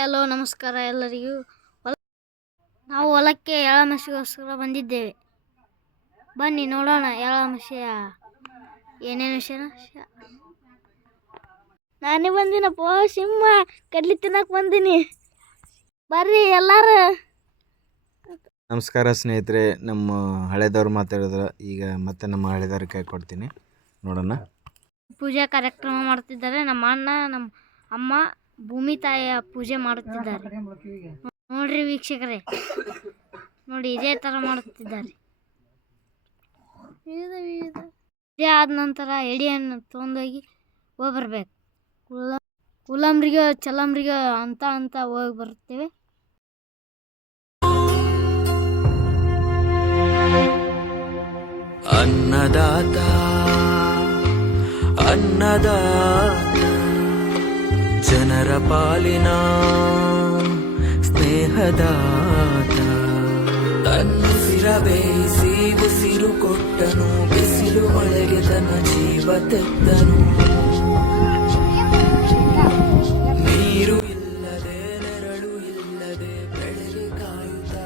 Hello ನಮಸ್ಕಾರ ಎಲ್ಲರಿಗೂ. ನಾವು ಹೊಲಕ್ಕೆ ಎಳಮಸಿಗೋಸ್ಕರ ಬಂದಿದ್ದೇವೆ. ಬನ್ನಿ ನೋಡೋಣ ಎಳಮಸಿಯ ಏನೇನು ವಿಷಯ. ನಾನೇ ಬಂದಿನಪ್ಪ, ಸಿಂಹ ಕಡ್ಲಿ ತಿನ್ನಕ್ಕೆ ಬಂದೀನಿ. ಬರ್ರಿ ಎಲ್ಲಾರು. ನಮಸ್ಕಾರ ಸ್ನೇಹಿತರೆ, ನಮ್ಮ ಹಳೆದವ್ರು ಮಾತಾಡಿದ್ರು. ಈಗ ಮತ್ತೆ ನಮ್ಮ ಹಳೆದವ್ರ ಕೈ ಕೊಡ್ತೀನಿ, ನೋಡೋಣ. ಪೂಜಾ ಕಾರ್ಯಕ್ರಮ ಮಾಡ್ತಿದ್ದಾರೆ. ನಮ್ಮ ಅಣ್ಣ ನಮ್ಮ ಅಮ್ಮ ಭೂಮಿ ತಾಯಿಯ ಪೂಜೆ ಮಾಡುತ್ತಿದ್ದಾರೆ. ನೋಡ್ರಿ ವೀಕ್ಷಕರೇ, ನೋಡಿ ಇದೇ ಥರ ಮಾಡುತ್ತಿದ್ದಾರೆ. ಇದೇ ಆದ ನಂತರ ಎಡಿಯನ್ನು ತೊಗೊಂಡೋಗಿ ಹೋಗ್ಬರ್ಬೇಕು. ಕುಲಂಬ್ರಿಗೆ ಚಲಂಬ್ರಿಗೆ ಅಂತ ಹೋಗಿ ಬರ್ತೇವೆ. ಅನ್ನದಾತ ಅನ್ನದಾತ ಜನರ ಪಾಲಿನ ಸ್ನೇಹದಾತ. ತನ್ನುಸಿರ ಬೇಯಿಸಿ ಉಸಿರು ಕೊಟ್ಟನು, ಬಿಸಿಲು ಮಳೆಗೆ ತನ್ನ ಜೀವ ತೆತ್ತನು. ನೀರು ಇಲ್ಲದೆ ನೆರಳು ಇಲ್ಲದೆ ಬೆಳೆಗೆ ಕಾಯುತ್ತಾ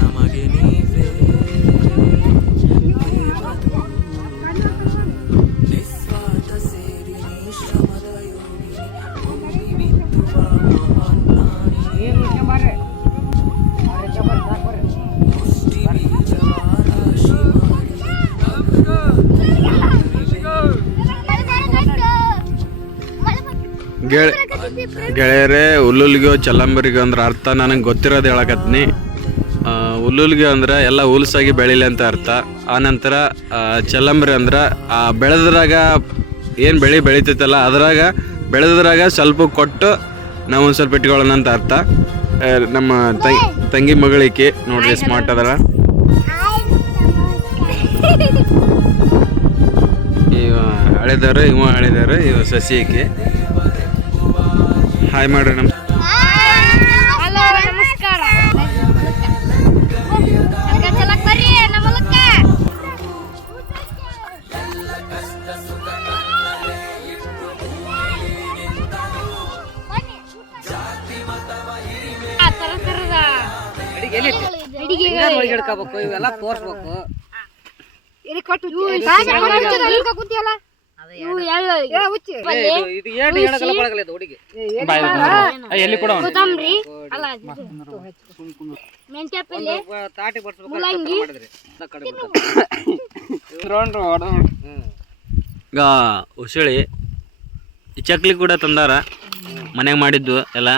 ನಮಗೆ ನೀವೇ ನಿಸ್ವಾರ್ಥ ಸೇರಿ ಶ್ರಮದ ಯೋಗಿ ಬಿತ್ತುವ ಮುಷ್ಟಿ ಬೀಜವ ರಾಶಿ ಗೆಳೆಯರೇ, ಹುಲ್ಲುಲ್ಗಿಯೋ ಚಲ್ಲಂಬರಿಗೋ ಅಂದ್ರೆ ಅರ್ಥ ನನಗೆ ಗೊತ್ತಿರೋದು ಹೇಳಕತ್ನಿ. ಹುಲ್ಲುಲ್ಗಿ ಅಂದ್ರೆ ಎಲ್ಲ ಹುಲ್ಸಾಗಿ ಬೆಳಿಲಿ ಅಂತ ಅರ್ಥ. ಆನಂತರ ಚಲ್ಲಂಬರಿ ಅಂದ್ರೆ ಬೆಳೆದ್ರಾಗ ಏನು ಬೆಳಿತೈತಲ್ಲ ಅದ್ರಾಗ ಬೆಳೆದ್ರಾಗ ಸ್ವಲ್ಪ ಕೊಟ್ಟು ನಾವು ಒಂದು ಸ್ವಲ್ಪ ಇಟ್ಕೊಳ್ಳೋಣ ಅಂತ ಅರ್ಥ. ನಮ್ಮ ತಂಗಿ ಮಗಳಿಕೆ ನೋಡ್ರಿ ಸ್ಮಾರ್ಟ್ ಅದರ. ಇವ ಹಳೆದವರು, ಇವ ಸಸಿಕೆ. ಹಾಯ್ ಮಾಡ್ರಿ. ನಮಸ್ಕಾರ. ಇವೆಲ್ಲ ತೋರ್ಸ್ಬೇಕು. ಈಗ ಉಸುಳಿ ಚಕ್ಲಿ ಕೂಡ ತಂದಾರ, ಮನೆಗೆ ಮಾಡಿದ್ದು ಎಲ್ಲ.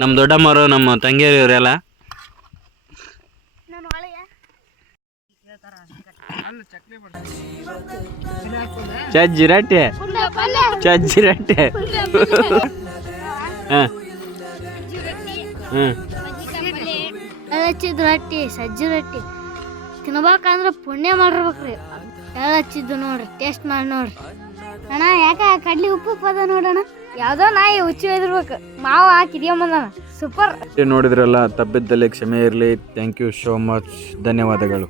ನಮ್ಮ ದೊಡ್ಡಮ್ಮರು ನಮ್ಮ ತಂಗಿಯರಿವರೆಲ್ಲ ಚಜ್ಜಿರಟ್ಟೆ ಎಳಚ್ಚಿದ ರೊಟ್ಟಿ, ಸಜ್ಜಿ ರೊಟ್ಟಿ ತಿನ್ಬೇಕಂದ್ರೆ ಪುಣ್ಯ ಮಾಡಿರ್ಬೇಕ್ರಿ. ಎಳಚ್ಚಿದ್ದು ನೋಡ್ರಿ, ಟೇಸ್ಟ್ ಮಾಡಿ ನೋಡ್ರಿ. ಅಣ್ಣ ಯಾಕ ಕಡ್ಲಿ ಉಪ್ಪು ಪದ ನೋಡೋಣ. ಯಾವ್ದೋ ನಾಯಿ ಹುಚ್ಚಿ ಒಯ್ದಿರ್ಬೇಕು, ಮಾವ ಹಾಕಿದ್ಯಮ್ಮದ ಸೂಪರ್. ನೋಡಿದ್ರಲ್ಲ, ತಪ್ಪಿದ್ದಲ್ಲಿ ಕ್ಷಮೆ ಇರಲಿ. ಥ್ಯಾಂಕ್ ಯು ಸೋ ಮಚ್, ಧನ್ಯವಾದಗಳು.